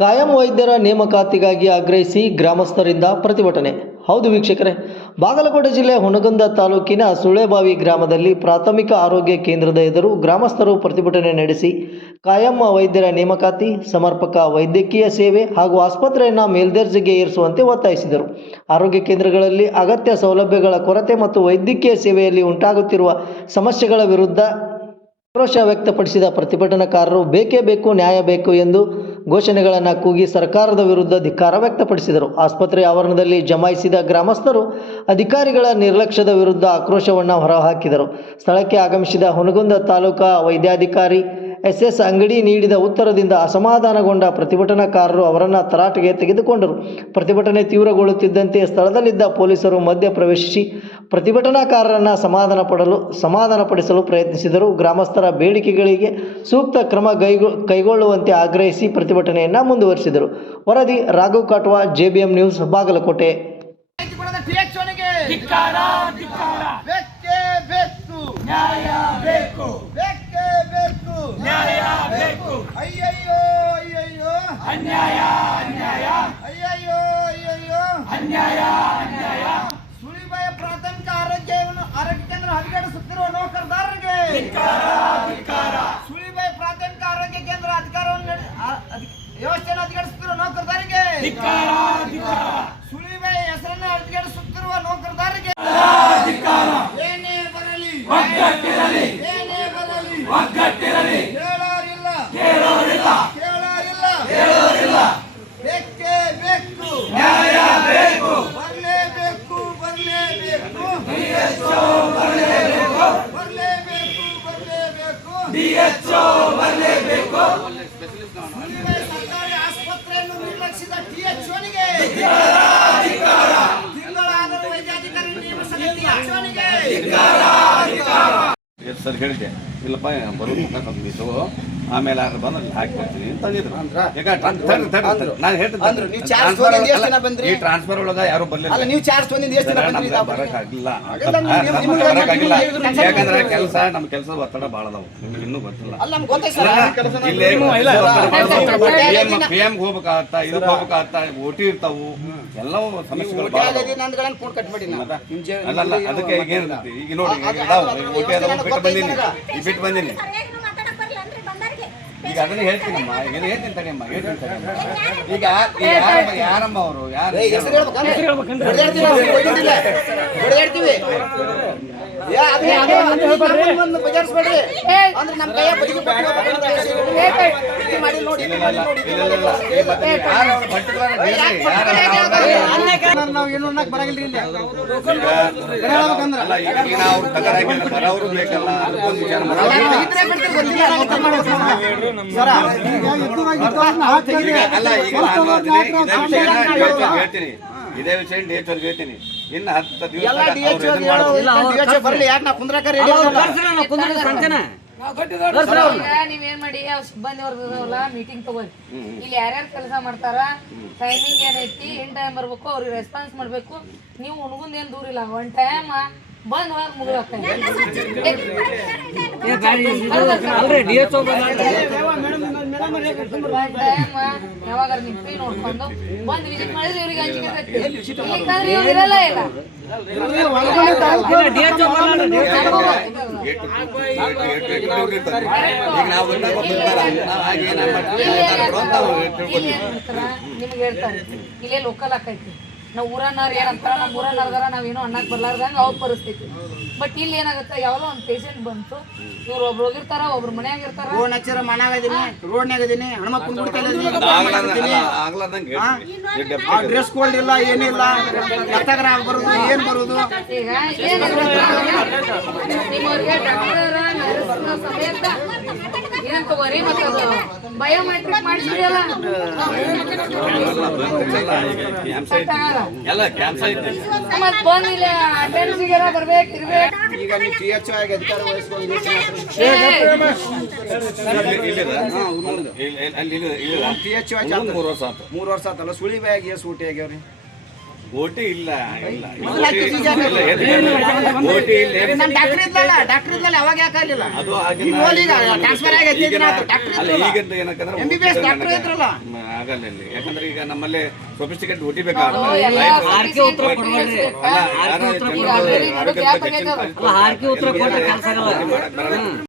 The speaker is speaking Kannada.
ಕಾಯಂ ವೈದ್ಯರ ನೇಮಕಾತಿಗಾಗಿ ಆಗ್ರಹಿಸಿ ಗ್ರಾಮಸ್ಥರಿಂದ ಪ್ರತಿಭಟನೆ. ಹೌದು ವೀಕ್ಷಕರೇ, ಬಾಗಲಕೋಟೆ ಜಿಲ್ಲೆ ಹುನಗುಂದ ತಾಲೂಕಿನ ಸುಳೆಬಾವಿ ಗ್ರಾಮದಲ್ಲಿ ಪ್ರಾಥಮಿಕ ಆರೋಗ್ಯ ಕೇಂದ್ರದ ಎದುರು ಗ್ರಾಮಸ್ಥರು ಪ್ರತಿಭಟನೆ ನಡೆಸಿ ಕಾಯಂ ವೈದ್ಯರ ನೇಮಕಾತಿ, ಸಮರ್ಪಕ ವೈದ್ಯಕೀಯ ಸೇವೆ ಹಾಗೂ ಆಸ್ಪತ್ರೆಯನ್ನು ಮೇಲ್ದರ್ಜೆಗೆ ಏರಿಸುವಂತೆ ಒತ್ತಾಯಿಸಿದರು. ಆರೋಗ್ಯ ಕೇಂದ್ರಗಳಲ್ಲಿ ಅಗತ್ಯ ಸೌಲಭ್ಯಗಳ ಕೊರತೆ ಮತ್ತು ವೈದ್ಯಕೀಯ ಸೇವೆಯಲ್ಲಿ ಉಂಟಾಗುತ್ತಿರುವ ಸಮಸ್ಯೆಗಳ ವಿರುದ್ಧ ಆಕ್ರೋಶ ವ್ಯಕ್ತಪಡಿಸಿದ ಪ್ರತಿಭಟನಾಕಾರರು ಬೇಕೇ ಬೇಕು, ನ್ಯಾಯ ಬೇಕು ಎಂದು ಘೋಷಣೆಗಳನ್ನು ಕೂಗಿ ಸರ್ಕಾರದ ವಿರುದ್ಧ ಧಿಕ್ಕಾರ ವ್ಯಕ್ತಪಡಿಸಿದರು. ಆಸ್ಪತ್ರೆ ಆವರಣದಲ್ಲಿ ಜಮಾಯಿಸಿದ ಗ್ರಾಮಸ್ಥರು ಅಧಿಕಾರಿಗಳ ನಿರ್ಲಕ್ಷ್ಯದ ವಿರುದ್ಧ ಆಕ್ರೋಶವನ್ನು ಹೊರಹಾಕಿದರು. ಸ್ಥಳಕ್ಕೆ ಆಗಮಿಸಿದ ಹುನಗುಂದ ತಾಲೂಕಾ ವೈದ್ಯಾಧಿಕಾರಿ SS ಅಂಗಡಿ ನೀಡಿದ ಉತ್ತರದಿಂದ ಅಸಮಾಧಾನಗೊಂಡ ಪ್ರತಿಭಟನಾಕಾರರು ಅವರನ್ನು ತರಾಟೆಗೆ ತೆಗೆದುಕೊಂಡರು. ಪ್ರತಿಭಟನೆ ತೀವ್ರಗೊಳ್ಳುತ್ತಿದ್ದಂತೆ ಸ್ಥಳದಲ್ಲಿದ್ದ ಪೊಲೀಸರು ಮಧ್ಯ ಪ್ರವೇಶಿಸಿ ಪ್ರತಿಭಟನಾಕಾರರನ್ನು ಸಮಾಧಾನಪಡಿಸಲು ಪ್ರಯತ್ನಿಸಿದರು. ಗ್ರಾಮಸ್ಥರ ಬೇಡಿಕೆಗಳಿಗೆ ಸೂಕ್ತ ಕ್ರಮ ಕೈಗೊಳ್ಳುವಂತೆ ಆಗ್ರಹಿಸಿ ಪ್ರತಿಭಟನೆಯನ್ನು ಮುಂದುವರಿಸಿದರು. ವರದಿ ರಾಘವ್ ಕಾಟ್ವಾ, JBM ನ್ಯೂಸ್, ಬಾಗಲಕೋಟೆ. ಅಯ್ಯಯ್ಯೋ ಅಯ್ಯಯ್ಯೋ ಅನ್ಯಾಯ ಅನ್ಯಾಯ ಅಯ್ಯಯ್ಯೋ ಅಯ್ಯಯ್ಯೋ ಅನ್ಯಾಯ ಅನ್ಯಾಯ. ಸುಳಿಬಾಯ ಪ್ರಾಥಮಿಕ ಆರೋಗ್ಯ ಕೇಂದ್ರ ಹದಗೆಡಿಸುತ್ತಿರುವ ನೌಕರದಾರರಿಗೆ ಸುಳಿಬಾಯ ಪ್ರಾಥಮಿಕ ಆರೋಗ್ಯ ಕೇಂದ್ರ ಅಧಿಕಾರವನ್ನು ವ್ಯವಸ್ಥೆಯನ್ನು ಹದಗೆಡಿಸುತ್ತಿರುವ ನೌಕರದಾರರಿಗೆ ಸುಳಿಬಾಯ ಹೆಸರನ್ನು ಹದಗೆಡಿಸುತ್ತಿರುವ ನೌಕರದಾರರಿಗೆ ಏನೇ ಬರಲಿ ಏನೇ ಬರಲಿ ಕೇಳೋರಿಲ್ಲ ಬೇಕೇ ಬೇಕು, ನ್ಯಾಯ ಬೇಕು, ಬರಲೇಬೇಕು ಸರ್ಕಾರಿ ಆಸ್ಪತ್ರೆಯನ್ನು ನಿರ್ಲಕ್ಷಿಸಿದ THOನಿಗೆ ತಿಂಗಳಾದರೂ ವೈದ್ಯಾಧಿಕಾರಿ ನೇಮಿಸದ THOನಿಗೆ ಸರ್ ಹೇಳಿದ್ದೆ ಇಲ್ಲಪ್ಪ ಬರೋದು ಮುಖ ತಂದಿತ್ತು, ಆಮೇಲೆ ಯಾರು ಬಂದು ಅಲ್ಲಿ ಹಾಕಿ ಕೊಡ್ತೀನಿ ಅಂತ ಅಂದಿದ್ರು. ನಾನು ಹೇಳ್ತಿದ್ದೆ ಟ್ರಾನ್ಸ್ಫರ್ ಒಳಗ ಯಾರು ಬರ್ಲಿಲ್ಲ, ಬರಕ್ಕಾಗಿಲ್ಲ. ಯಾಕಂದ್ರೆ ನಮ್ಮ ಕೆಲಸ ಒತ್ತಡ ಭಾಳ ಅದಾವು, ನಿಮ್ಗೆ ಇನ್ನೂ ಗೊತ್ತಿಲ್ಲ. ಇಲ್ಲೇ PM ಹೋಗ್ಬೇಕಾಗತ್ತ, ಇದಕ್ಕೆ ಹೋಗ್ಬೇಕಾಗತ್ತ, OT ಇರ್ತಾವು, ಎಲ್ಲವೂ ಸಮಸ್ಯೆಗಳು ಅಲ್ಲ. ಅದಕ್ಕೆ ಈಗ ಏನಿರ್ತೈತಿ, ಈಗ ನೋಡಿ OT ಅದಾವು, ಬಿಟ್ಟು ಬಂದೀನಿ. ಈಗ ಅದನ್ನ ಹೇಳ್ತೀನಮ್ಮ, ಈಗ ಹೇಳ್ತೀನಿ ತಡಿಯಮ್ಮ, ಈಗ ಯಾರಮ್ಮ ಅವರು ಯಾರು ಬರೋರು ಬೇಕಲ್ಲ, ಹೇಳ್ತೀನಿ. ಇದೇ ವಿಷಯ DHOರ್ಗೆ ಹೇಳ್ತೀನಿ. ಇನ್ನು 10 ದಿವಸ ನೀವೇನ್ ಮಾಡಿ ಸಿಬ್ಬಂದಿ ವರ್ಗದವಲ್ಲ ಮೀಟಿಂಗ್ ತಗೋರಿ. ಇಲ್ಲಿ ಯಾರ್ಯಾರು ಕೆಲಸ ಮಾಡ್ತಾರ, ಟೈಮಿಂಗ್ ಏನೈತಿ, ಇನ್ ಟೈಮ್ ಬರ್ಬೇಕು, ಅವ್ರಿಗೆ ರೆಸ್ಪಾನ್ಸ್ ಮಾಡ್ಬೇಕು. ನೀವು ಹುಣಗುಂದ ಏನ್ ದೂರ ಇಲ್ಲ, ಒನ್ ಟೈಮ್ ಬಂದ್ ಹೋಗಿ ಮುಗಿದ ಯಾವಾಗ ನಿಮ್ ಫ್ರೀ ನೋಡ್ಕೊಂಡು ಬಂದ್ ವಿಸಿಟ್ ಮಾಡಿದ್ರೆ ಇವ್ರಿಗೆ ಹಂಚಿಕೆ ಇರಲ್ಲ ಇಲ್ಲ. ನಿಮ್ಗೆ ಹೇಳ್ತಾರೆ ಇಲ್ಲೇ ಲೋಕಲ್ ಆಕೈತಿ, ನಾವು ಊರನ್ನಾರು ಏನಂತಾರ, ನಮ್ಮ ಊರನ್ನಾರ್ಗಾರ ನಾವೇನೋ ಅನ್ನಕ್ಕೆ ಬರ್ಲಾರ್ದಂಗೆ ಅವ್ರ ಪರಿಸ್ಥಿತಿ. ಬಟ್ ಇಲ್ಲಿ ಏನಾಗುತ್ತೆ, ಯಾವಲೋ ಒಂದು ಪೇಷಂಟ್ ಬಂತು, ಇವ್ರು ಒಬ್ರು ಹೋಗಿರ್ತಾರ, ಒಬ್ರು ಮನ್ಯಾಗ ಇರ್ತಾರ, ಡ್ರೆಸ್ ಕೋಡ್ ಇಲ್ಲ, ಏನಿಲ್ಲ, ಬರುದು ಏನ್ ಬರುದು. ಈಗ ನಿಮ್ಮವ್ರಿಗೆ ಡಾಕ್ಟರ್ ಸಮೇತ ಏನ್ ತಗೋರಿ, ಮತ್ತೆ ಬಯೋಮೆಟ್ರಿಕ್ ಮಾಡಿಸಿದೆಯಲ್ಲ, ಮತ್ತೆ ಬಂದಿಲ್ಲ ಅಟೆಂಡೆನ್ಸ್ಗೆಲ್ಲ ಬರ್ಬೇಕು, ಇರ್ಬೇಕು. ಈಗ ನೀವು THO ಆಗಿ ಅಧಿಕಾರ ವಹಿಸ್ಕೊಂಡು 3 ವರ್ಷ ಆತಲ್ಲ. ಸುಳಿಬಾಯಾಗಿ ಸೂಟಿ ಆಗ್ಯಾವ್ರಿ. ಓಟಿ ಇಲ್ಲ ಇಲ್ಲ ಮೊದಲು ಹಾಕಿದ್ದು ನಿಜ ಅಲ್ಲ. ಓಟಿ ಇಲ್ಲ ನಾನು ಡಾಕ್ಟರ್ ಇದ್ಲಲ್ಲ ಅವಾಗ ಯಾಕೆ ಆಗಲಿಲ್ಲ ಅದು ಆಗಿನ ಟ್ರಾನ್ಸ್ಫರ್ ಆಗಿ ಅಲ್ಲ ಈಗಿಂದ ಏನಕ್ಕಂದ್ರೆ MBBS ಡಾಕ್ಟರ್ ಇದ್ರಲ್ಲ ಆಗಲ್ಲ ಇಲ್ಲಿ ಯಾಕಂದ್ರೆ ಈಗ ನಮ್ಮಲ್ಲಿ ಸೊಫಿಸ್ಟಿಕೇಟ್ ಓಟಿ ಬೇಕಾಗುತ್ತೆ ಆರ್ಕೆ ಉತ್ತರ ಕೊಡ್ಬೇಡ್ರಿ. ಅಲ್ಲ ಯಾರು ಆರ್ಕೆ ಉತ್ತರ ಕೊಟ್ಟ ಕೆಲಸ ಆಗಲ್ಲ.